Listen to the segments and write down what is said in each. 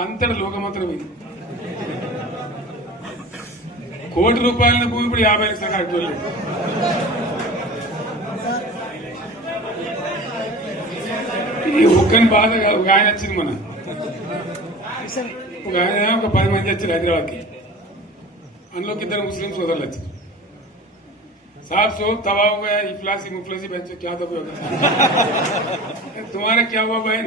అంతటి లోకమంతరం ఇది కోటి రూపాయల భూమి ఇప్పుడు యాభై లక్షల కట్టుకోలేదు ఈ ఒక్కని బాధ కాదు. ఒక ఆయన వచ్చింది మన ఒక ఆయన ఒక పది మంది వచ్చారు హైదరాబాద్కి అందులోకి ఇద్దరు ముస్లిం సోదరులు వచ్చారు साहब सो तवा हो गया इफलासी मुफलसी बच्चों क्या दबे होगा तुम्हारा क्या हुआ बहन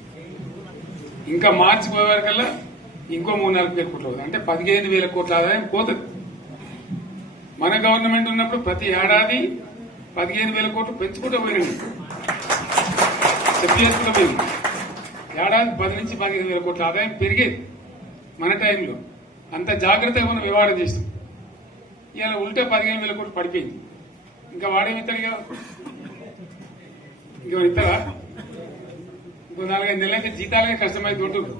ఇంకా మార్చి పోయేవారికల్లా ఇంకో మూడు నాలుగు వేల కోట్లు అవుతుంది అంటే పదిహేను వేల కోట్ల ఆదాయం పోతుంది. మన గవర్నమెంట్ ఉన్నప్పుడు ప్రతి ఏడాది పదిహేను వేల కోట్లు పెంచుకుంటూ పోయినండి చెప్పేసుకుంటూ పోయింది ఏడాది పది నుంచి పదిహేను వేల కోట్ల ఆదాయం పెరిగేది మన టైంలో. అంత జాగ్రత్తగా మనం వివాదం చేస్తాం. ఇలా ఉల్టా పదిహేను వేల కోట్లు పడిపోయింది. ఇంకా వాడేమి ఇస్తాడుగా ఇంకా ఇస్తారా నాలుగైదు నెలలైతే జీతాలే కష్టమైంది ఉంటుంది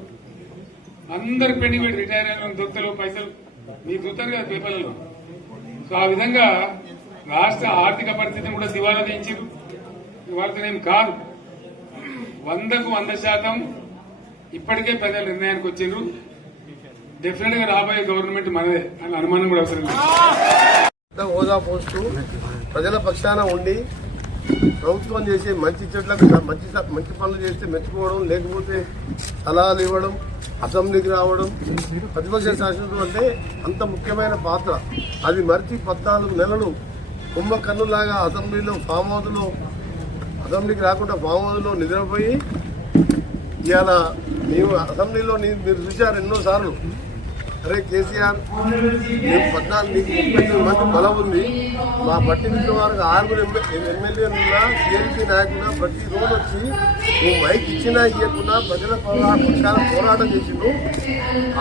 అందరు పెండింగ్ పెట్టి రిటైర్ అయిన దొత్తలు పైసలు. మీరు చూస్తారు కదా పేపర్లలో. సో ఆ విధంగా రాష్ట్ర ఆర్థిక పరిస్థితిని కూడా దివాలా తీయించారు వాళ్ళతోనేం కాదు. వందకు వంద శాతం ఇప్పటికే ప్రజలు నిర్ణయానికి వచ్చిండ్రు. డెఫినెట్గా రాబోయే గవర్నమెంట్ మనదే అని అనుమానం కూడా అవసరం లేదు. హోదా పోస్టు ప్రజల పక్షాన ఉండి ప్రభుత్వం చేసే మంచి చెట్లకు మంచి మంచి పనులు చేస్తే మెచ్చుకోవడం లేకపోతే సలహాలు ఇవ్వడం అసెంబ్లీకి రావడం ప్రతిపక్ష శాసనం అంటే అంత ముఖ్యమైన పాత్ర. అది మరిచి పద్నాలుగు నెలలు కుంభకర్ణులాగా అసెంబ్లీలో ఫామ్ హౌస్లో అసెంబ్లీకి రాకుండా ఫామ్ హౌస్లో నిద్రపోయి ఇవాళ మేము అసెంబ్లీలో మీరు చూశారు ఎన్నోసార్లు అరే కేసీఆర్ నీకు పద్నాలుగు ముప్పై మంది బలం ఉంది. మా పట్టి వారికి ఆరుగురు ఎమ్మెల్యేలున్నా సిఎల్పీ నాయకున్నా ప్రతి రోజు వచ్చి నువ్వు మైక్ ఇచ్చినా ఇవ్వకుండా ప్రజల పక్షాల పోరాటం చేసిండు.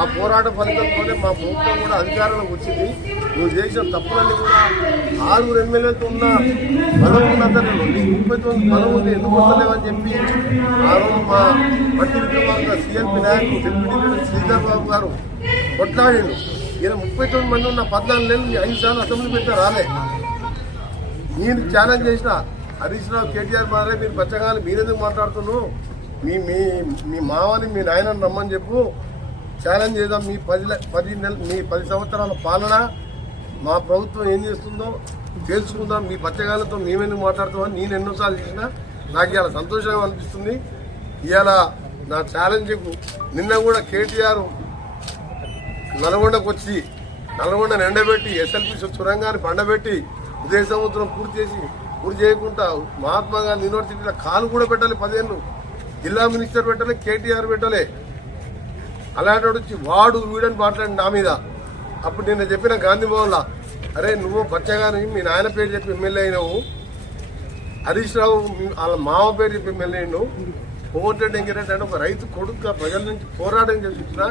ఆ పోరాట ఫలితంతోనే మా ప్రభుత్వం కూడా అధికారంలోకి వచ్చింది. నువ్వు చేసిన తప్పులన్నీ కూడా ఆరుగురు ఎమ్మెల్యేలతో ఉన్న బలం ఉన్నంత ముప్పై తొమ్మిది బలం ఉంది. ఎందుకు వస్తలేవని చెప్పి ఆ రోజు మా పట్టి విక్రమార్క సిఎల్పీ నాయకులు డిప్యూటీ శ్రీధర్ బాబు గారు కొట్లాడిండు ఈయన ముప్పై తొమ్మిది మంది ఉన్న పద్నాలుగు నెలలు ఐదు సార్లు అసెంబ్లీ పెట్టిన రాలే. నేను ఛాలెంజ్ చేసిన హరీష్ రావు కేటీఆర్ మారే మీరు బచ్చగాలి మీరెందుకు మాట్లాడుతున్నాను మీ మీ మీ మావని మీ నాయనని రమ్మని చెప్పు. ఛాలెంజ్ చేద్దాం. మీ పది పది నెల మీ పది సంవత్సరాల పాలన మా ప్రభుత్వం ఏం చేస్తుందో తెలుసుకుందాం. మీ బచ్చగాళ్ళతో మేమెందుకు మాట్లాడుతామని నేను ఎన్నోసార్లు చేసిన. నాకు ఇలా సంతోషంగా అనిపిస్తుంది. ఇవాళ నా ఛాలెంజ్కు నిన్న కూడా కేటీఆర్ నల్గొండకు వచ్చి నల్గొండ ఎండబెట్టి ఎస్ఎల్పి సొరంగాన్ని పండబెట్టి ఉదయ సముద్రం పూర్తి చేసి పూర్తి చేయకుండా మహాత్మా గాంధీ యూనివర్సిటీలో కాలు కూడా పెట్టాలి పదిహేను. జిల్లా మినిస్టర్ పెట్టాలి కేటీఆర్ పెట్టాలి. అలాంటి వచ్చి వాడు వీడని మాట్లాడి నా మీద. అప్పుడు నేను చెప్పిన గాంధీ భవన్లో అరే నువ్వు బచ్చగాని మీ నాయన పేరు చెప్పి ఎమ్మెల్యే అయినావు. హరీష్ రావు వాళ్ళ మామ పేరు చెప్పి ఎమ్మెల్యే అయినావు. కోమటిరెడ్డి వెంకరెడ్డి అంటే ఒక రైతు కొడుకుగా ప్రజల నుంచి పోరాటం చేసి వచ్చిన